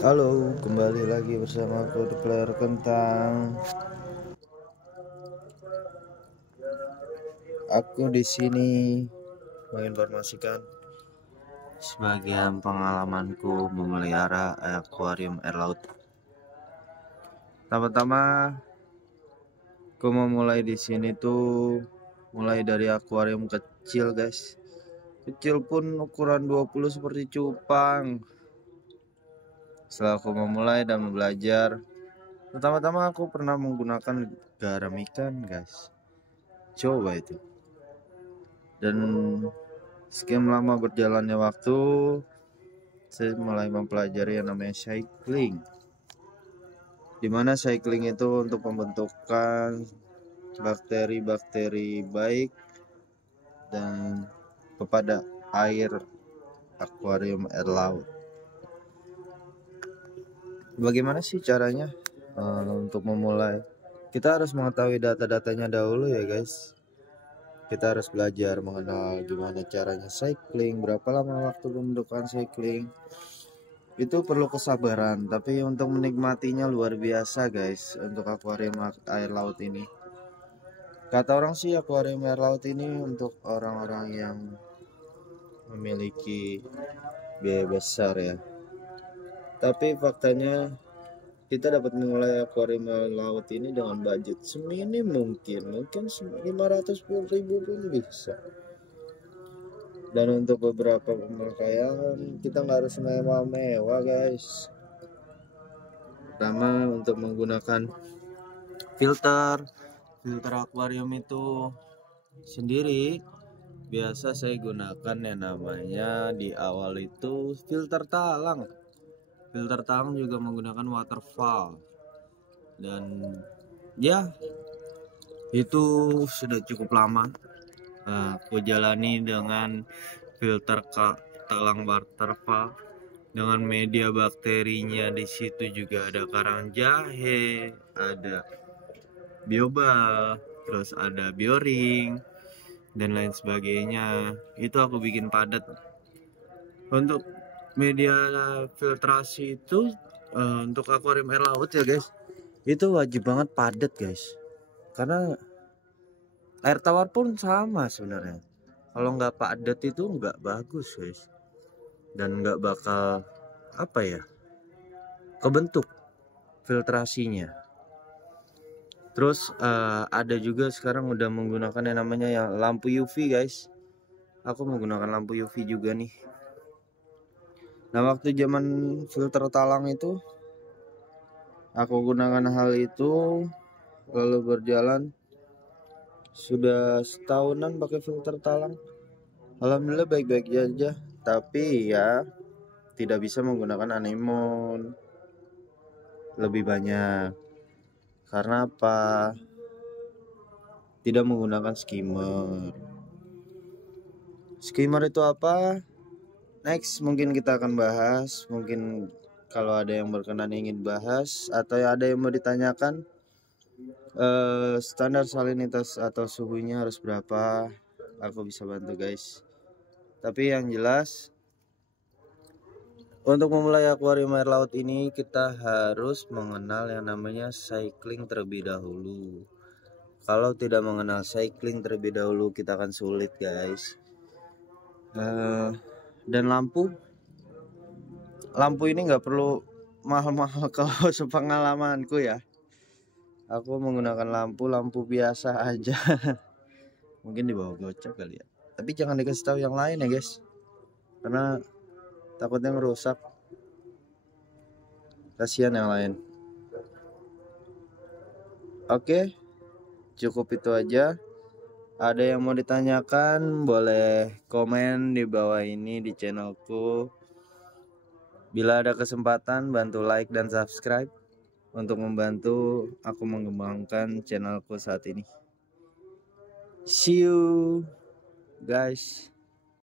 Halo, kembali lagi bersama aku The Player Kentang. Aku di sini menginformasikan sebagian pengalamanku memelihara akuarium air laut. Pertama-tama, aku mau mulai di sini tuh mulai dari akuarium kecil, guys. Kecil pun ukuran 20 seperti cupang. Setelah aku memulai dan belajar, pertama-tama aku pernah menggunakan garam ikan, guys. Coba itu. Dan sekian lama berjalannya waktu, saya mulai mempelajari yang namanya cycling. Dimana cycling itu untuk pembentukan bakteri-bakteri baik dan kepada air akuarium air laut. Bagaimana sih caranya untuk memulai? Kita harus mengetahui data-datanya dahulu ya guys. Kita harus belajar mengenal gimana caranya cycling, berapa lama waktu pembentukan cycling. Itu perlu kesabaran, tapi untuk menikmatinya luar biasa guys. Untuk akuarium air laut ini, kata orang sih akuarium air laut ini untuk orang-orang yang memiliki biaya besar ya. Tapi faktanya kita dapat memulai akuarium air laut ini dengan budget seminim mungkin 510.000 pun bisa. Dan untuk beberapa pemakaian kita nggak harus mewah-mewah guys. Pertama, untuk menggunakan filter akuarium itu sendiri biasa saya gunakan yang namanya di awal itu filter talang juga menggunakan waterfall, dan ya itu sudah cukup lama aku jalani dengan filter talang waterfall dengan media bakterinya. Di situ juga ada karang jahe, ada biobal, terus ada bioring dan lain sebagainya. Itu aku bikin padat. Untuk media filtrasi itu untuk akuarium air laut ya guys, itu wajib banget padat guys, karena air tawar pun sama sebenarnya. Kalau nggak padat itu nggak bagus guys, dan nggak bakal kebentuk filtrasinya. Terus ada juga sekarang udah menggunakan yang namanya lampu UV guys. Aku menggunakan lampu UV juga nih. Nah, waktu zaman filter talang itu aku gunakan hal itu, lalu berjalan sudah setahunan pakai filter talang. Alhamdulillah baik-baik aja. Tapi ya tidak bisa menggunakan anemon lebih banyak. Karena apa? Tidak menggunakan skimmer. Skimmer itu apa? Next mungkin kita akan bahas. Mungkin kalau ada yang berkenan ingin bahas atau ada yang mau ditanyakan, standar salinitas atau suhunya harus berapa, aku bisa bantu guys. Tapi yang jelas, untuk memulai akuarium air laut ini kita harus mengenal yang namanya cycling terlebih dahulu. Kalau tidak mengenal cycling terlebih dahulu, kita akan sulit guys. Dan lampu ini nggak perlu mahal-mahal kalau sepengalamanku ya. Aku menggunakan lampu biasa aja. Mungkin di bawah gocap kali ya. Tapi jangan dikasih tahu yang lain ya guys, karena takutnya merusak. Kasihan yang lain. Oke, cukup itu aja. Ada yang mau ditanyakan boleh komen di bawah ini di channelku. Bila ada kesempatan bantu like dan subscribe untuk membantu aku mengembangkan channelku saat ini. See you guys.